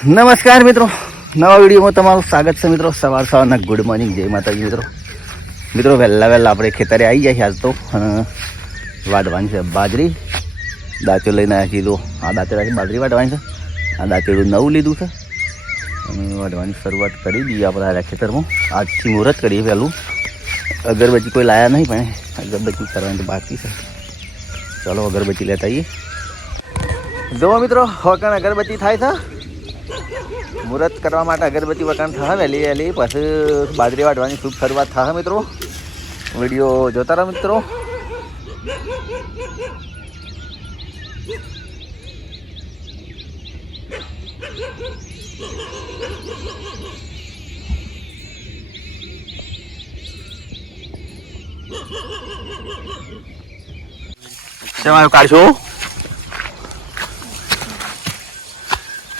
નમસ્કાર મિત્રો. નવા વિડીયોમાં તમારું સ્વાગત છે મિત્રો. સવાર સવારના ગુડ મોર્નિંગ જય માતાજી મિત્રો. મિત્રો, વહેલા વહેલા આપણે ખેતરે આવી જાય આજ તો. વાઢવાની છે બાજરી. દાંતો લઈને આવ્યા તો આ દાંતેડાથી બાજરી વાઢવાની છે. આ દાંતેડું નવું લીધું છે. અને વાઢવાની શરૂઆત કરી દઈએ આપણે આ ખેતરમાં. આજથી મુહૂર્ત કરીએ પહેલું. અગરબત્તી કોઈ લાયા નહીં, પણ અગરબત્તી કરવાની તો બાકી છે. ચાલો અગરબત્તી લેતા આવીએ જુઓ મિત્રો વકાણ અગરબત્તી થાય છે. મુહૂર્ત કરવા માટે અગરબત્તી વકાણ થાય વહેલી વહેલી. પછી બાજરી વાટવાની શુભ શરૂઆત થાય મિત્રો. વીડિયો જોતા રહો, મિત્રો. શેમાં કાઢશો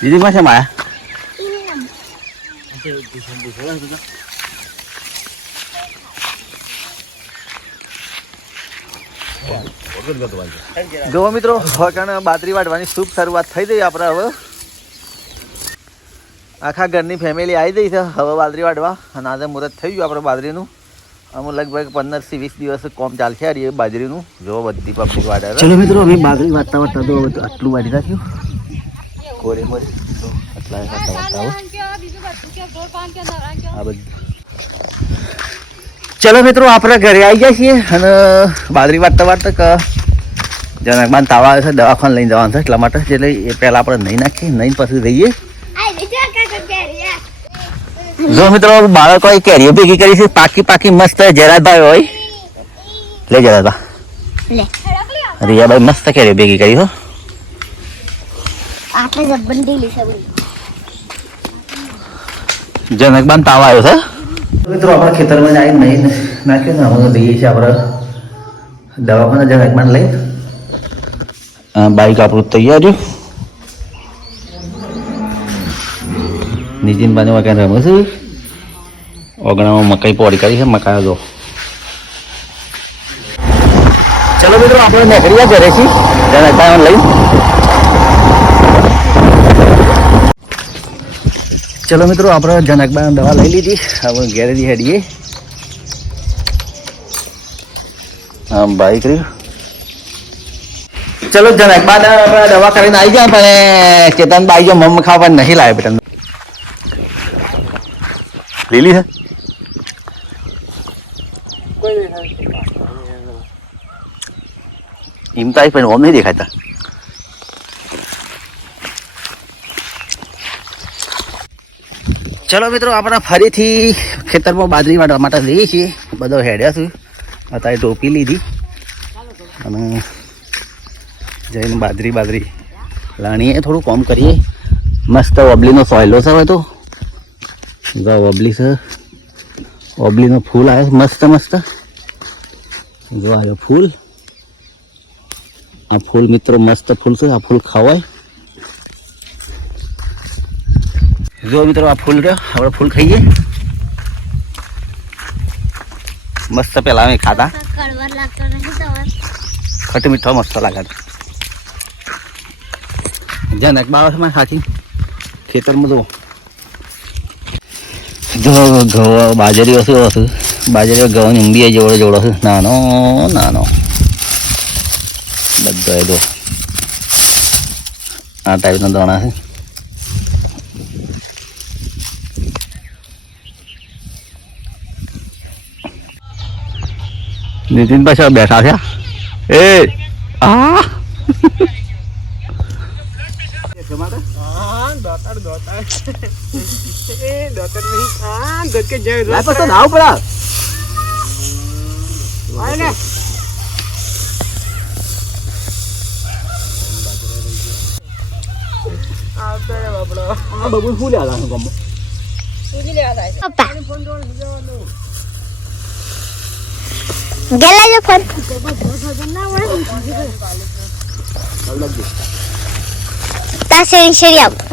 દીદીમાં શેમાં આયા જો મિત્રો વકાણ બાજરી વાટવાની શુભ શરૂઆત થઈ ગઈ આપણે હવે. આખા ઘરની ફેમિલી આવી ગઈ છે હવે બાદરી વાટવા અને આજે મુહૂર્ત થઈ ગયું આપણે બાજરીનું. અમુક લગભગ પંદરથી વીસ દિવસ કોમ ચાલશે આ બાજરીનું. જો બધી પબ્લિક વાટે ચલો મિત્રો અમે બાજરી વાટતા વાટતા તો આટલું વાટી નાખ્યું. કોરે મોરી આટલા આ બધું. ચલો મિત્રો આપણે ઘરે આવી ગયા છીએ અને બાદરી વાટતા વાટતા કે જનકબાન તાવા આવે છે દવાખાને લઈને જવાનું છે એટલા માટે. એટલે એ પહેલાં આપણે નહીં નાખીએ નહીં પછી રહીએ જો મિત્રો બાળકોએ કેરીઓ ભેગી કરી છે પાકી પાકી મસ્ત જરાભાઈ હોય. લે જરાબા લે. રિયાભાઈ મસ્ત કેરીઓ ભેગી કરી હો. આટલે જબ્બન ઢીલી છે બધી જનકબાન તાવ આવ્યો છે? મિત્રો આપણા ખેતરમાં આવી નહીં નાખ્યું ને અમે દઈએ છીએ આપણે દવાખાના જનકબાન લઈ. બાઈક આપણું તૈયાર છે. નીતિનભાઈ વગેરે રમે છે? ઓગણામાં મકાઈ પોડી કરી છે મકાઈ જો. ચલો મિત્રો આપણે નીકળ્યા ઘરે છીએ. જનકબાન લઈ. ચલો મિત્રો આપણે જનકબાન દવા લઈ લીધી. હવે ઘેરેથી હેડીએ. આમ બાઈક રહ્યું ચલો જનકબાન આપણે દવા કરીને આવી જાય પણ ચેતન બાઈ જો મમ્મ ખાવા પણ નહીં લાવે બેટા. લીલી છે? એમ પણ ઓમ નહીં દેખાતા. ચલો મિત્રો, આપણે ફરીથી ખેતરમાં બાજરી વાટવા માટે જઈએ છીએ. બધો હેડ્યા છું. અત્યારે ટોપી લીધી. અને જઈને બાજરી બાજરી લાણીએ. થોડું કોમ કરીએ. મસ્ત ઓબલીનો સોયલો છે હવે તો. જો ઓબલી છે. ઓબલીનો ફૂલ આવે મસ્ત મસ્ત. જો આવ્યો ફૂલ. આ ફૂલ મિત્રો મસ્ત ફૂલ છે. આ ફૂલ ખવાય. જો મિત્રો આ ફૂલ રહ્યો આપણે ફૂલ ખાઈએ. મસ્ત પેલા અમે ખાતા ખટ મીઠો મસ્ત લાગે જનક બાવા છે સાચી ખેતરમાં જુઓ. જો ઘઉં બાજરી હશે હશે બાજરી ઘઉં ઊંડી જોડે જોડો છે. નાનો નાનો. બધો એ દો આ ટાઈપના દાણા છે. નીતિન પાછા બેઠા છે. એ આ. બબુ શું છે ગમો પપ્પા. ગેલા જો ફોન તા શેરી શેરી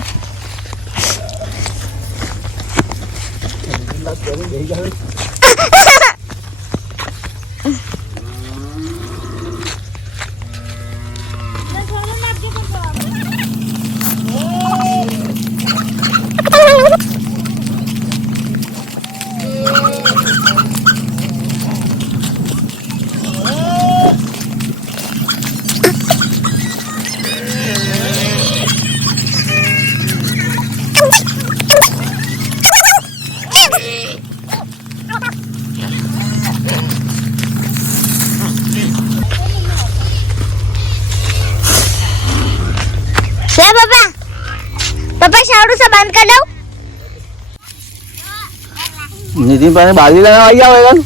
આવ પપ્પા શાવડું સે બંધ કરી દઉં નીતિન પાસે બાજરી લગાવવા આવી જાવ એકલ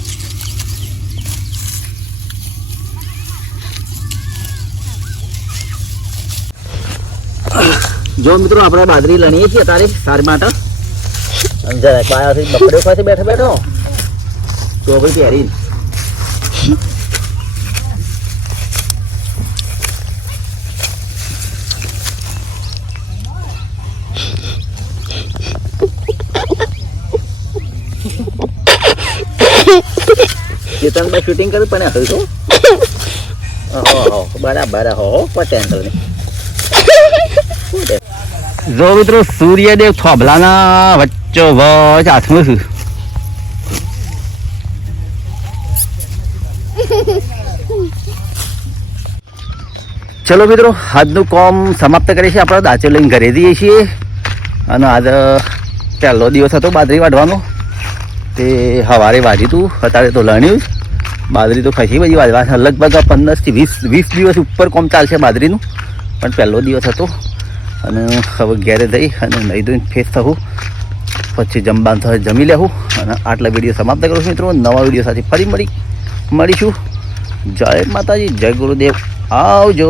જો મિત્રો આપણે બાજરી લણીએ છીએ તારે સાર માટે અને જરાક બહારથી બપોરે પાસે બેઠો બેઠો ચોપડી પહેરી ચેતનભાઈ શૂટિંગ કર્યું પણ હતું તો બરાબર, હો પટેલ જો મિત્રો, સૂર્યદેવ થોભલાના વચ્ચો વચ હાથમાં છું ચલો મિત્રો, આજનું કોમ સમાપ્ત કરીએ છીએ. આપણે દાચો લઈને ઘરે જઈએ છીએ. અને આજ પહેલો દિવસ હતો બાજરી વાઢવાનો. તે સવારે વાજ્યું તું, અત્યારે તો લણ્યું. બાજરી તો ખસી બધી વાજવા લગભગ પંદરથી વીસ વીસ દિવસ ઉપર કોમ ચાલશે બાજરીનું પણ પહેલો દિવસ હતો અને હવે ઘેરે જઈ અને નહીં ધોઈને ફેસ થવું. પછી જમવાનું થશે જમી લેવું અને આટલા વીડિયો સમાપ્ત કરું છું મિત્રો. નવા વીડિયો સાથે ફરી મળી મળીશું. જય માતાજી, જય ગુરુદેવ. આવજો.